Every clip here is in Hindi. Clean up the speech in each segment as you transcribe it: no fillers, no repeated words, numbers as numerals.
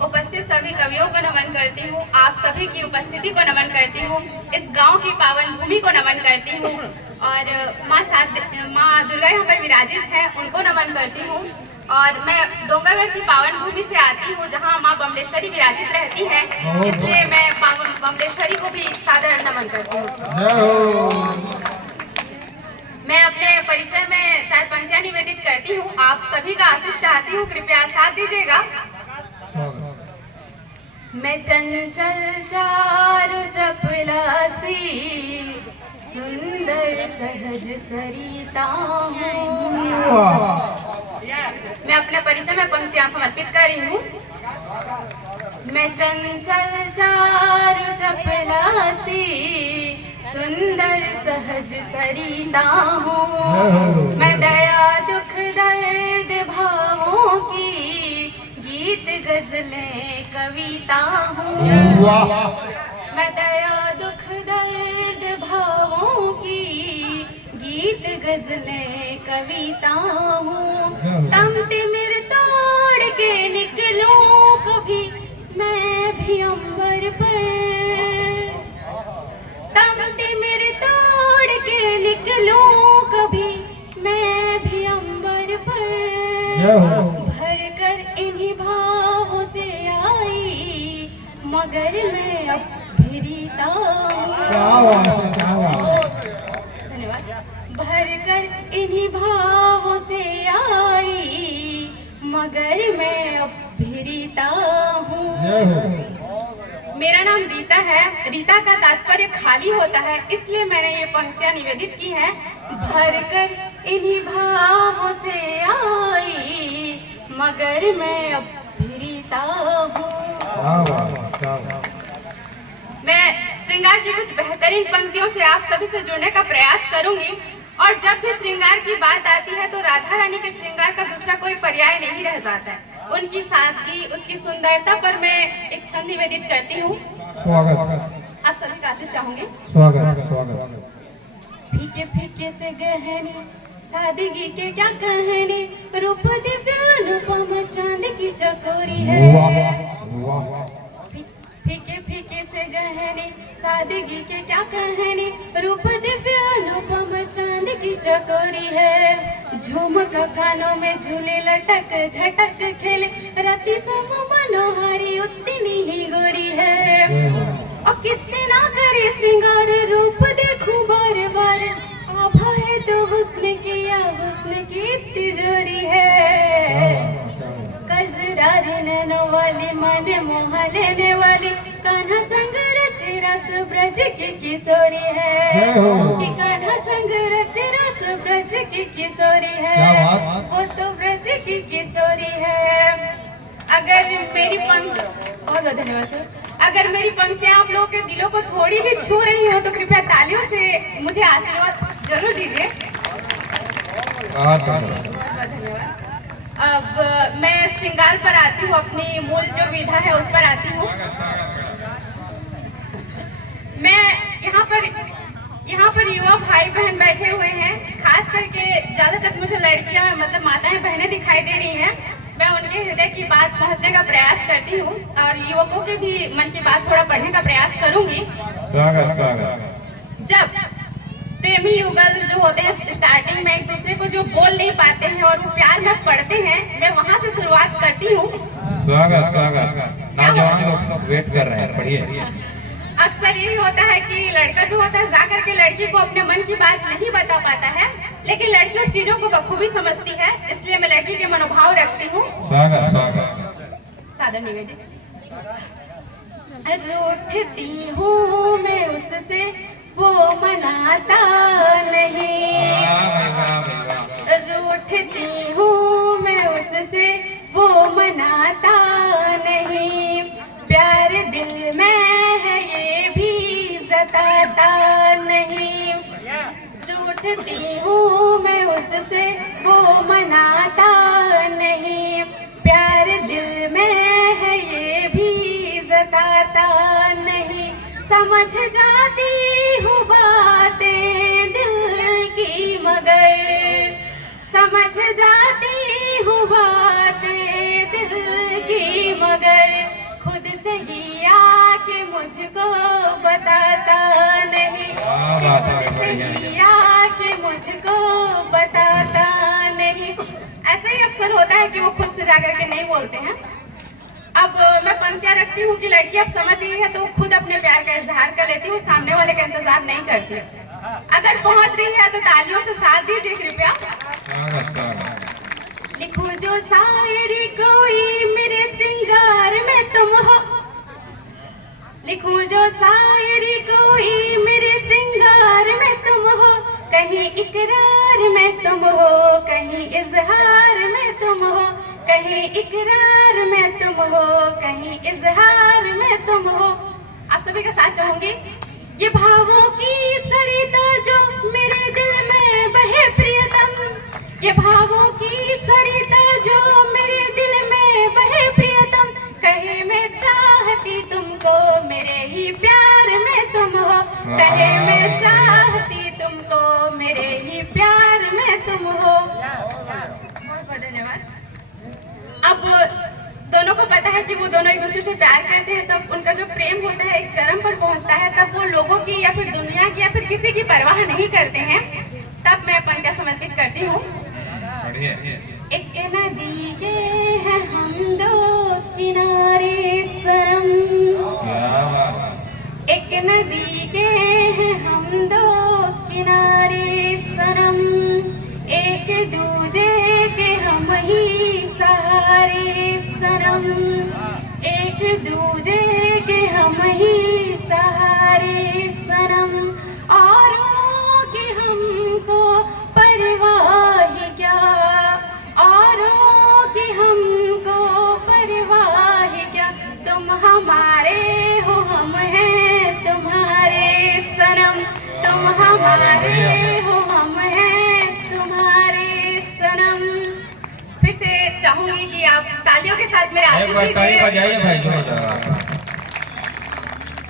उपस्थित सभी कवियों को नमन करती हूँ। आप सभी की उपस्थिति को नमन करती हूँ। इस गांव की पावन भूमि को नमन करती हूँ और माँ दुर्गा यहाँ पर विराजित है, उनको नमन करती हूँ। और मैं डोंगरगढ़ की पावन भूमि से आती हूँ जहाँ माँ बमलेश्वरी विराजित रहती है, इसलिए मैं बमलेश्वरी को भी सादर नमन करती हूँ। मैं अपने परिचय में 4 पंक्तियां निवेदित करती हूँ। आप सभी का आशीष चाहती हूँ, कृपया साथ दीजिएगा। मैं चंचल चारु चपलासी, सुंदर सहज सरिता हूँ। मैं अपने परिचय में पंक्तियां समर्पित कर रही हूँ। मैं चंचल चारु चपलासी, सुंदर सहज सरिता हूँ। मैं दया दुख दर्द भावों की गीत गजलें कविता हूँ। मैं दया दुख दर्द भावों की गीत गजलें कविता हूँ। तम तिमिर तोड़ के निकलूं कभी मैं भी अंबर पर, तम तिमिर तोड़ के निकलूं कभी मैं भी अंबर पर। भर कर इन्हीं भावों से आई मगर मैं अब फिरीता हूँ। धन्यवाद। भर कर इन्हीं भावों से आई मगर मैं अब फिरीता हूँ। मेरा नाम रीता है। रीता का तात्पर्य खाली होता है, इसलिए मैंने ये पंक्तियां निवेदित की हैं। भर कर इन्हीं भावों से आई मगर मैं अब फिरीता हूँ। मैं श्रृंगार की कुछ बेहतरीन पंक्तियों से आप सभी से जुड़ने का प्रयास करूंगी। और जब भी श्रृंगार की बात आती है तो राधा रानी के श्रृंगार का दूसरा कोई पर्याय नहीं रह जाता है। उनकी सादगी, उनकी सुंदरता पर मैं एक छंद निवेदित करती हूँ। स्वागत। आप सभी का आशीष चाहूंगी। स्वागत। फीके फीके से गहने सादगी के क्या कहने, रूप दिव्य अनुपम चांद की चकोरी है। फीके फीके से गहने सादगी के क्या कहने, रूप दिव्य अनुपम चांद की चकोरी है। झुमक कानों में झूले लटक झटक खेले, रति सम मनोहारी उतनी ही गोरी है। और कितना करे श्रृंगार रूप देखूं बार बार, आभा है तो हुस्न की या हुस्न की तिजोरी है। कजरारी नैनों वाली मन मोह लेने वाली, कान्हा संग रच रस ब्रज की किशोरी है। कि कान्हा संग रच रस ब्रज की किशोरी है, वो तो ब्रज की किशोरी है। अगर मेरी बहुत धन्यवाद सर। अगर मेरी पंक्तियां आप लोगों के दिलों को थोड़ी भी छू रही हो तो कृपया तालियों से मुझे आशीर्वाद जरूर दीजिए। धन्यवाद। अब मैं श्रृंगार पर आती हूँ, अपनी मूल जो विधा है उस पर आती हूँ। मैं यहाँ पर युवा भाई बहन बैठे हुए हैं, खास करके ज्यादातर मुझे लड़कियां मतलब माताएं बहनें दिखाई दे रही हैं। मैं उनके हृदय की बात पहुंचने का प्रयास करती हूँ और युवकों के भी मन की बात थोड़ा पढ़ने का प्रयास करूंगी। जब प्रेमी युगल जो होते हैं स्टार्टिंग में एक दूसरे को जो बोल नहीं पाते हैं और वो प्यार में पड़ते हैं, मैं वहाँ से शुरुआत करती हूँ। नौजवान लोग सब वेट कर रहे हैं, पढ़िए। अक्सर यही होता है कि लड़का जो होता है जाकर के लड़की को अपने मन की बात नहीं बता पाता है, लेकिन लड़की उस चीजों को बखूबी समझती है, इसलिए मैं लड़की के मनोभाव रखती हूँ। सादर निवेदित। रूठती हूँ मैं उससे वो मनाता नहीं, रूठती हूँ मैं उससे वो मनाता नहीं। प्यार दिल में है ये भी जताता नहीं, रूठती हूँ मैं उससे वो मनाता नहीं। प्यार दिल में है ये भी जताता नहीं। समझ जाती हूँ बातें दिल की मगर, समझ जाती हूँ बातें दिल की मगर खुद से ही आके मुझको बताता नहीं, खुद से ही आके मुझको बताता नहीं। ऐसा ही अक्सर होता है कि वो खुद से जाकर के नहीं बोलते हैं। अब मैं पंक्तियां रखती हूँ कि लड़की अब समझ गई है तो खुद अपने प्यार का इजहार कर लेती है, सामने वाले का इंतजार नहीं करती। अगर पहुंच रही है तो तालियों से साथ दीजिए कृपया। लिखो जो शायरी कोई मेरे श्रृंगार में तुम हो, लिखो जो शायरी कोई मेरे श्रृंगार में तुम हो, कहीं इकरार में तुम हो, कहीं इजहार में तुम हो, कहीं इकरार में तुम हो, कहीं इजहार में तुम हो। आप सभी का साथ चाहूंगी। ये भावों की सरिता जो मेरे दिल में बहे प्रियतम, ये भावों की सरिता जो मेरे दिल में बहे प्रियतम, कहे मैं चाहती तुमको मेरे ही प्यार में तुम हो, कहे मैं चाहती तुमको मेरे ही प्यार में तुम हो। बहुत बहुत धन्यवाद। अब दोनों को पता है कि वो दोनों एक दूसरे से प्यार करते हैं, तब उनका जो प्रेम होता है एक चरम पर पहुंचता है, तब वो लोगों की या फिर दुनिया की या फिर किसी की परवाह नहीं करते हैं। तब मैं पंक्तियां समर्पित करती हूँ। एक नदी के हैं हम दो किनारे सनम, एक नदी के हैं हम दो किनारे सनम, एक दूजे के हम ही सहारे सनम, एक दूजे के हम ही सहारे सनम, औरों की हमको परवाह क्या, औरों की हमको परवाह क्या, तुम हमारे हो हम हैं तुम्हारे सनम, तुम हमारे हो हम हैं तुम्हारे सनम। फिर से चाहूंगी कि आप तालियों के साथ मेरे आशीर्वाद दीजिए।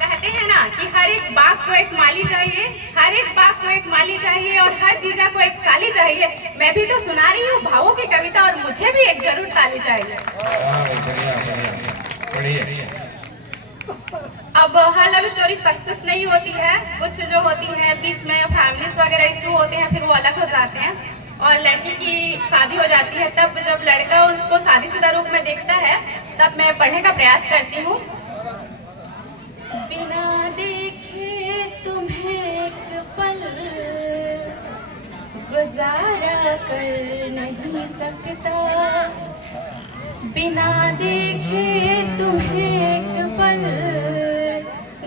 कहते हैं ना कि हर एक बाग को एक माली चाहिए, हर एक बाग को एक माली चाहिए और हर जीजा को एक साली चाहिए। मैं भी तो सुना रही हूँ भावों की कविता और मुझे भी एक जरूर साली चाहिए। अब हर लव स्टोरी सक्सेस नहीं होती है, कुछ जो होती है बीच में फैमिलीज वगैरह इशू होते हैं, फिर वो अलग हो जाते हैं और लड़की की शादी हो जाती है। तब जब लड़का उसको शादीशुदा रूप में देखता है तब मैं पढ़ने का प्रयास करती हूँ। बिना देखे तुम्हें एक पल गुजारा कर नहीं सकता, बिना देखे तुम्हें एक पल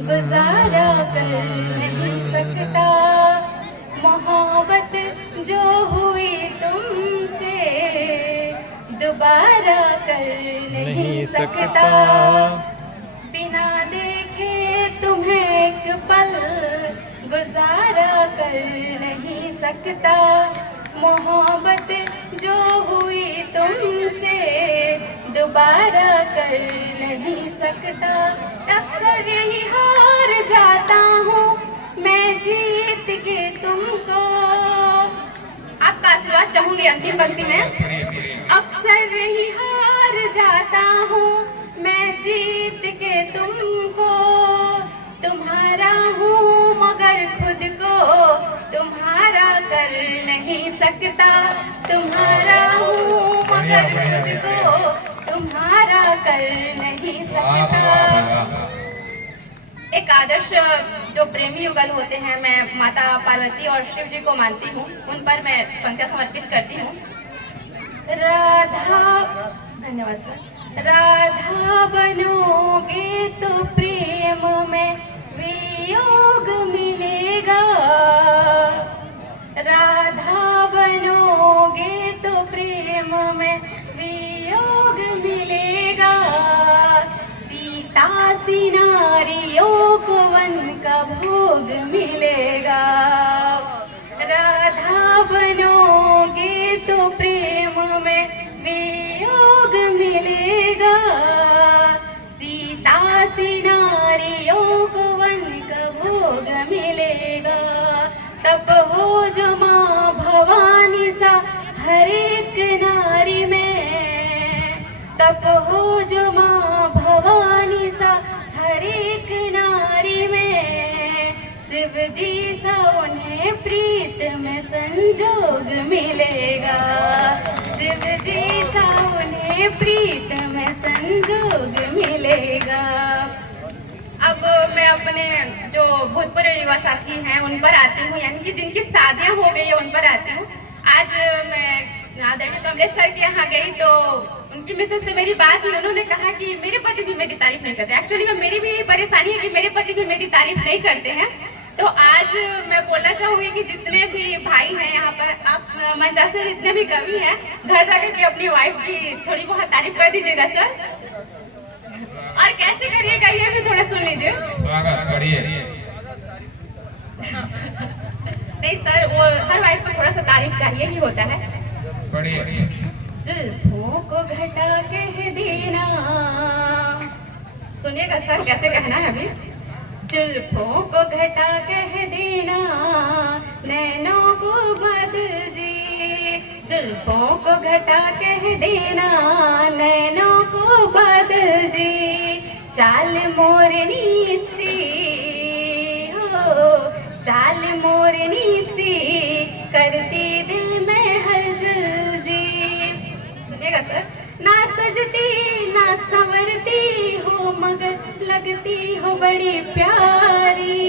गुजारा कर नहीं सकता, मोहब्बत जो हुई तुमसे दोबारा कर नहीं सकता, बिना देखे तुम्हें एक पल गुजारा कर नहीं सकता, मोहब्बत जो हुई तुमसे दोबारा कर नहीं सकता। अक्सर यही हार जाता हूँ मैं जीत के तुमको। आपका आशीर्वाद चाहूंगी अंतिम पंक्ति में। अक्सर यही हार जाता हूँ मैं जीत के तुमको, तुम्हारा हूँ मगर खुद को तुम्हारा कर नहीं सकता, तुम्हारा हूँ मगर खुद को तुम्हारा कर नहीं सकता। एक आदर्श जो प्रेमी युगल होते हैं, मैं माता पार्वती और शिव जी को मानती हूँ, उन पर मैं पंक्तियां समर्पित करती हूँ। राधा, धन्यवाद सर। राधा बनोगे तो प्रेम में वियोग मिलेगा, राधा बनोगे तो प्रेम में वियोग मिलेगा, सीता सी नारियों को वन का भोग मिलेगा, राधा बनोगे तो प्रेम में वियोग मिलेगा, सीता सी नारियों को वन का भोग मिलेगा, तब हो जो माँ भवानी सा हर एक नारी में, तब हो जो माँ एक नारी में शिव जी सा उन्हें प्रीत में संजोग मिलेगा, शिव जी सा उन्हें प्रीत में संजोग मिलेगा। अब मैं अपने जो भूतपूर्व युवा साथी हैं उन पर आती हूँ, यानी कि जिनकी शादियाँ हो गई है उन पर आती हूँ। आज मैं आदरणीय कमलेश सर के यहाँ गई तो उनकी मिसेस से मेरी बात हुई। उन्होंने कहा कि मेरे पति भी मेरी तारीफ नहीं करते। एक्चुअली में मेरी भी यही परेशानी है कि मेरे पति भी मेरी तारीफ नहीं करते हैं। तो आज मैं बोलना चाहूंगी कि जितने भी भाई हैं यहाँ पर, आप मंचा से जितने भी कवि हैं, घर जाकर के अपनी वाइफ की थोड़ी बहुत तारीफ कर दीजिएगा सर। और कैसे करिएगा ये भी थोड़ा सुन लीजिए। नहीं सर, वो हर वाइफ को थोड़ा सा तारीफ चाहिए ही होता है। जुल्फों को घटा कह देना, सुनिएगा सर कैसे कहना है अभी। जुल्फों को घटा कह देना, नैनों को बदल जी, जुल्फों को घटा कह देना, नैनों को बदल जी, चाल मोरनी सी हो, चाल मोरनी सी करती दिल में हलचल जी। सुनिएगा सर। ना सजती ना संवरती हो मगर लगती हो बड़ी प्यारी,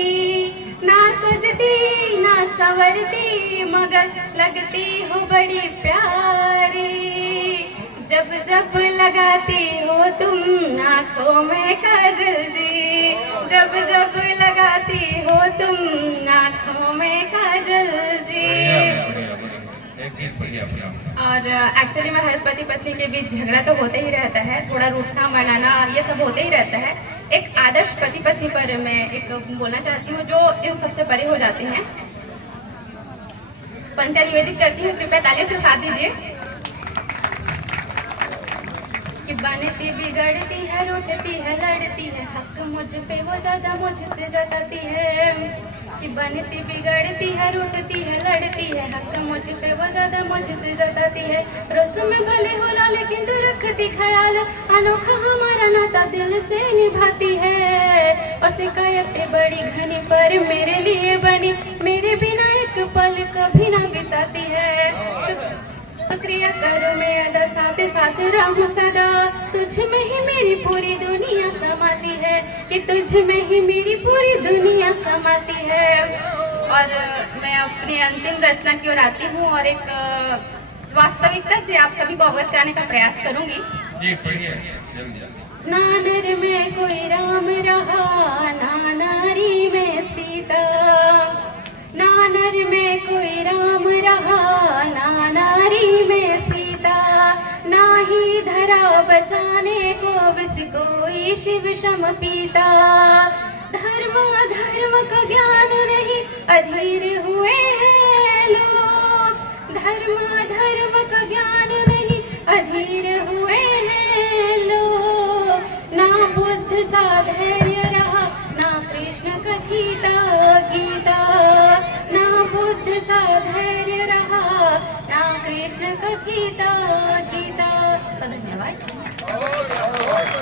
ना सजती ना संवरती मगर लगती हो बड़ी प्यारी, जब जब लगाती हो तुम आंखों में काजल जी, जब जब लगाती हो तुम आंखों में काजल जी। और एक्चुअली में हर पति पत्नी के बीच झगड़ा तो होते ही रहता है, थोड़ा रूठना मनाना ये सब होते ही रहता है। एक आदर्श पति पत्नी पर मैं एक बोलना चाहती हूँ जो इन सबसे परे हो जाती हैं। पंक्तियाँ निवेदित करती हूँ, कृपया तालियों से साथ दीजिए। कि बनती बिगड़ती है, रूठती है, लड़ती है, हक मुझ पे वो ज्यादा मुझसे जताती है। कि बनती बिगड़ती है, रूठती है, लड़ती है, हक मुझ पे वो ज्यादा मुझसे जताती है। रोज में भले होला लेकिन तू रखती ख्याल, अनोखा हमारा नाता दिल से निभाती है। और शिकायतें बड़ी घनी पर मेरे लिए बनी, मेरे बिना एक पल कभी ना बिताती है। शुक्रिया करो मैं अदा, साथ साथ रहूं सदा, तुझ में ही मेरी पूरी दुनिया समाती है, कि तुझ में ही मेरी पूरी दुनिया समाती है। और मैं अपनी अंतिम रचना की ओर आती हूँ और एक वास्तविकता से आप सभी को अवगत कराने का प्रयास करूंगी। जी पढ़िए जल्दी। ना नर में कोई राम रहा, ना नारी में सीता, ना नर में कोई राम रहा, ना नारी में सीता, ना ही धरा बचाने को विष कोई शिव शम पीता। धर्म अधर्म का ज्ञान नहीं अधीर हुए हैं लोग, धर्म अधर्म का ज्ञान नहीं अधीर हुए हैं लोग। ना बुद्ध सा धैर्य रहा, ना कृष्ण कथिता गीता, ना बुद्ध सा धैर्य रहा, ना कृष्ण कथिता गीता। धन्यवाद।